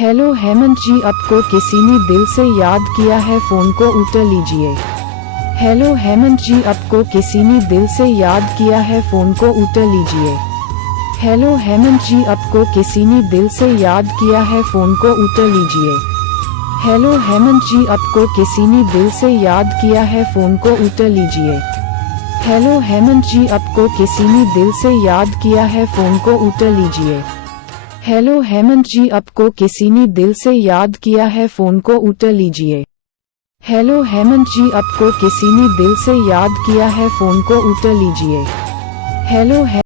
Hello Hemant जी, आपको किसी ने दिल से याद किया है, फोन को उठा लीजिए। हेलो हेमंत जी, आपको किसी ने दिल से याद किया है, फोन को उठा लीजिए। हेलो हेमंत जी, आपको किसी ने दिल से याद किया है, फोन को उठा लीजिए। हेलो हेमंत जी, आपको किसी ने दिल से याद किया है, फोन को उठा लीजिए। हेलो हेमंत जी, आपको किसी ने दिल से याद किया है, फोन को उठा लीजिए। हेलो हेमंत जी, आपको किसी ने दिल से याद किया है, फोन को उठा लीजिए। हेलो हेमंत जी, आपको किसी ने दिल से याद किया है, फोन को उठा लीजिए। हेलो